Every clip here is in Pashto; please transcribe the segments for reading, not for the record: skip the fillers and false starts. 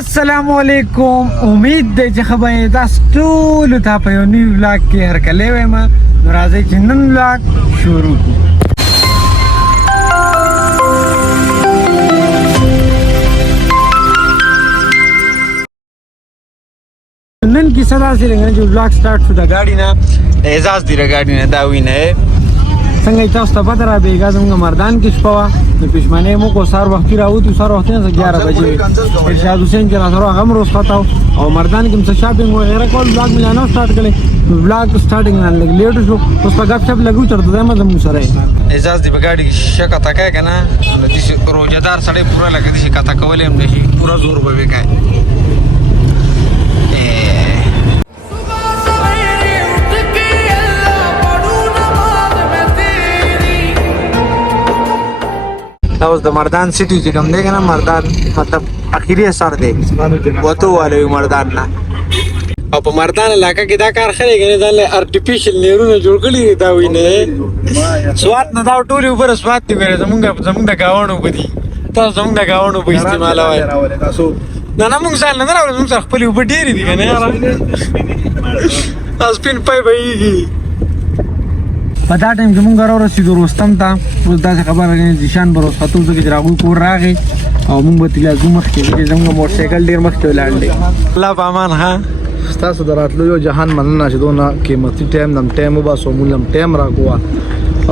السلام علیکم. امید دی چې خبرې تاسو ټول ته په یو نیو ولاګ کې هرکلی وایم. نو راځئ چې نن ولاګ شروع کړو. نن کیسه داسې رنګه چې ولاګ سٹارټ شو د ګاډي نه، اعزاز دی د ګاډي نه دا وینه څنګه تاسو ته پته را بیګا زموږ مردان کې شپه وه. نو پېشمنۍ مو کو سهار وختي راوتو، سهار وختي نه 11 بجې ارشاد حسین چې راسره هغه هم رخصت او مردان کې هم څه شاپینګ وغیره کول. ولاګ مې لا نه سټارټ کړی، ولاګ سټارټینګ نه لږ لیټ شو. اوس په ګپ شپ لګو تر دمه زموږ سره اعزاز دی په ګاډي کې شکه تکای که نه، نو داسې روجهدار سړی پوره لکه داسې کته کولی هم نه شي، پوره زور به وکای. دا اوس د مردان سټي چې کوم دی که نه، مردان مطلب اخري اثر دی وتو والی مردان نه. او په مردان علاقه کې دا کار ښه دی که نه، ځان له ارټیفیشل نیرونه جوړ کړي دي. دا وینه سوات نه دا ټولې اوبه رسوات دي ویره زمونږ د ګاونډ اوبه دي. تاسو زمونږ د ګاونډ اوبه استعمالوئ؟ نه نه موږ ځان نه راوړو، زموږ سره خپلې اوبه ډېرې دي که نه یاره. سپین پی به ایږي. په دا ټایم کې مونږ راورسېدو رستم ته. اوس داسې خبره راغلې ذیشان به رخصتو ځکه چې راغوی کور راغی او مونږ به تللی ځو مخکې، ځکه زموږ موټرسایکل ډېر مخکې ولاړ دی. الله په امان. ها ستاسو د راتلو یو جهان مننه چې دونه قیمتي ټایم نم ټایم وباسو، مونږ هم ټایم راکوه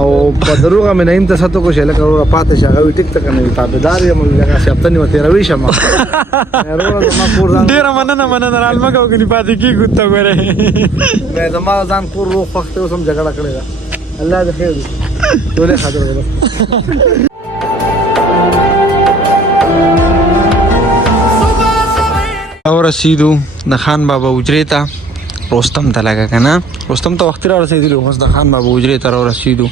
او په دروغه مې نه یم ته ساتو کو شیله کروړه پاتې شه هغه وي ټیک ته کنه تابعدار یم لکه شپته نیو تیروي شمه ډېره مننه رالمه کو کني پاتې کیږو ته ګوره. مې زما ځان کور روغ وخت اوس هم جګړه کړې ده. الله دې خیر ټولې خاطر ده. او رسیدو د خان بابا حجرې ته، رستم ته لګه که نه، رستم ته وختي را رسېدلو، اوس د خان بابا حجرې ته را رسیدو.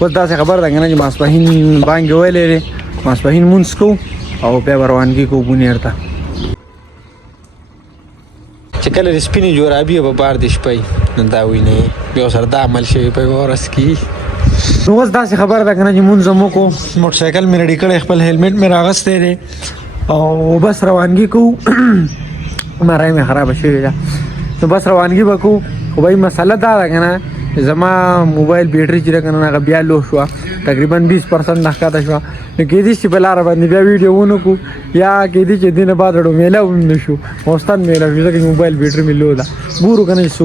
اوس داسې خبره ده که نه چې ماسپښین بانګې ویلې دی، ماسپښین مونځ کوو او بیا به روانګي کوو بونیر ته. چې کله د سپینې جورابي به بار د شپی نو دا وینې بیا سره دا عمل شوي په یوه ورځ کې. نو اوس داسې خبره ده که نه چې مونځ هم وکړو، موټرسایکل مې رډي کړی، خپل هیلمټ مې راغستی دی او بس روانګي کوو. مرای مې خرابه شوې ده، نو بس روانګي به کوو. خو بهی مسله دا ده که نه زما موبایل بیټري چې ده که نه هغه بیا لو شوه، تقریبا 20% نه ښکته شوه. نو کېدای شي په لاره باندې بیا ویډیو ونه کړو، یا کېدای چې دې نه بعد اړو میله هم نه شو، مستند میله شو ځکه چې موبایل بیټري مې لو ده. ګورو که نه چې څه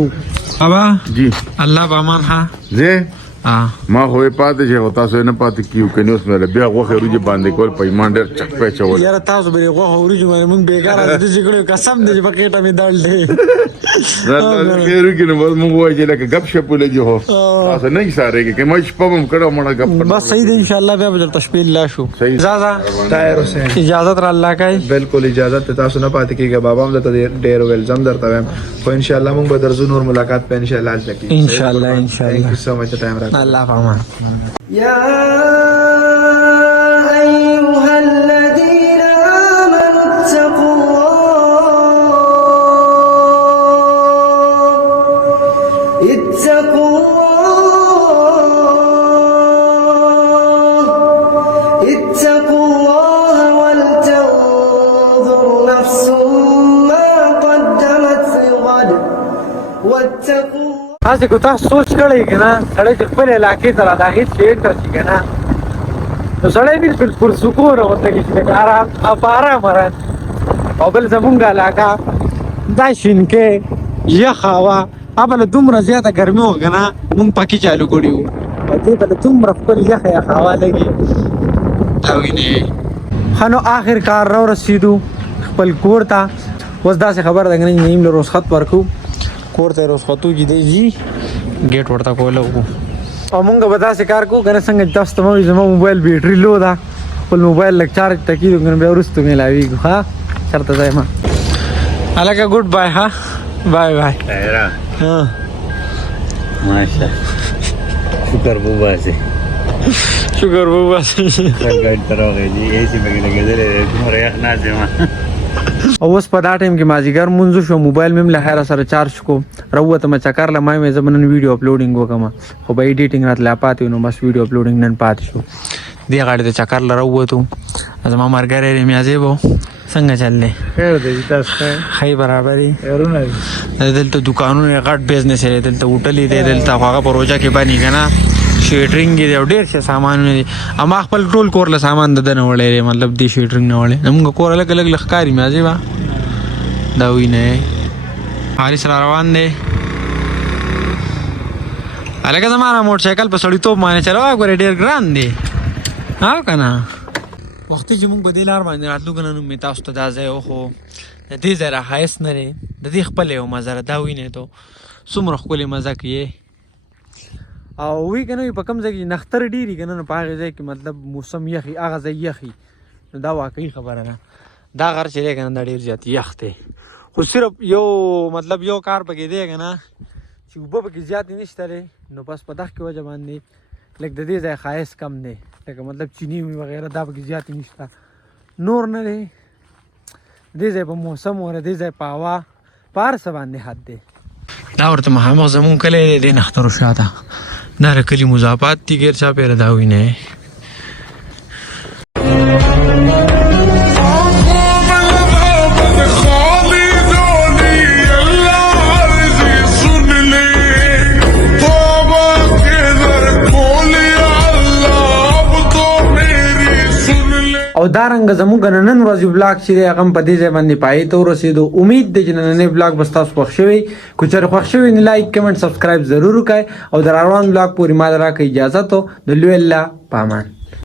ابا جی الله په امان. ها زه ما خو پاتې چې تاسو نه پاتې کیو کنه اوس مې بیا غوښه روجي باندې کول پیمان ډېر چک په چول. یاره تاسو به غوښه روجي باندې مونږ بیګاره دي چې ګړو قسم دې په کېټه مې دال دی. راته کېرو کې نو مونږ وایي چې لکه غب شپ ولګي هو تاسو نه ساره کې ما شپه هم کړو مړه غب. بس صحیح دی ان شاء الله بیا به تشبیل لا شو. اجازه طاهر حسین اجازه تر الله کوي. بالکل اجازه ته تاسو نه پاتې کیږي. بابا هم ته ډېر ویلزم درته وایم، خو ان شاء الله مونږ به درځو نور ملاقات په ان شاء الله حل کی ان شاء الله ان شاء الله. ثانک یو سو مچ ټایم راکړه. الله فرمان. يا أيها الذين آمنوا اتقوا الله ولتنظر نفس ما قدمت لغد واتقوا. تاسو کو تاسو سوچ کړئ که نه سړی چې خپل علاقې ته را داخل شي انټر شي که نه، نو سړی بالکل پرسکون ورته کې چې آرام په ارام ران. او بل زمونږ علاقه دا شینکۍ یخه وه، هغه دومره زیاته ګرمي وه که نه، مونږ پکې چالو کړي وو او دې ته دومره خپل یخه هوا لګي. دا وینې ښه نو آخر کار را ورسېدو خپل کور ته. اوس داسې خبره ده که نه چې نیم له رخصت ورکړو کور ته رخصتو چې دی جي ګیټ ورته کولی وکړو او مونږ به داسې کار کوو که نه څنګه چې تاسو ته مه وي زما موبایل بیټري لو ده، خپل موبایل لږ چارج ته کېږدو که نه بیا وروستو میلاوېږو. ښه چېرته ځای ما هلکه ګوډ بای. ها بای بای. ماشا شکر بوباسي شکر بوباسي ګاډ تراغې دي ایسي مګ لګېدلې دومره یخ نازې ما. او اوس په دا ټایم کې مازدیګر مونځ شو، موبایل مې هم له خیره سره چارج کو، راووتم چکر له ما مې زه به نن ویډیو اپلوډینګ وکړم، خو به ایډیټینګ راته لا پاتې نو بس ویډیو اپلوډینګ نن پاتې شو. دې غاړې ته چکر له راووتو، زما ملګری رمیازی به څنګه چل دی خیر دی تاسو ښه خی برابرې خیرونه دي دلته دکانونه غټ بزنس دی دلته هوټلې دی دلته خو هغه پروژه کې بني که نه شیټرینګ دی او ډېر ښه سامانونه دي اما خپل ټول کور له سامان د ده نه وړی دی مطلب دې شیټرینګ نه وړی زمونږ کور لږ لږ ښکاري مې عجیبه دا وینه حارث را روان دی هلکه زما نه موټرسایکل په سړیتوب باندې چلوه ګورې ډېر ګران دی او که نه وختي چې مونږ په دې لار باندې راتلو که نه نو مې تاسو ته دا ځای وښو د دې ځای را ښایست نه دی د دې خپله یو مزه ده دا وینئ تو څومره ښکلې مزه کوي او وی که نه وي په کوم ځای کې نختر ډېر که نه نو په هغې ځای کې مطلب موسم یخي هغه ځای یخي نو دا واقعي خبره ده دا غر چې دی که نه دا ډېر زیات یخ دی خو صرف یو مطلب یو کار پکې دی که نه چې اوبه پکې زیاتې نشته دی نو بس په دغه وجه باندې لږ د دې ځای ښایست کم دی لکه مطلب چینی وغیره دا پکې زیاتې نشته نور نه دی دې ځای په موسم او دې ځای په هوا په هر څه باندې حد دی دا ورته مخامخ زمونږ کلی دی دې نښترو شاته دا د کلي مضافات دي ګیر چاپېره دا وینئ او دا رنګه زموږ ننن ورځې بلاګ چې دی هغه هم په دې ځای باندې پای ته ورسېدو امید دی چې نننی بلاګ به ستاسو خوښ شوی که چېرې خوښ شوی نو لایک کمنټ سبسکرایب ضرور وکړئ او د روان بلاګ پورې ما راکړئ اجازه تو د لوی الله په امان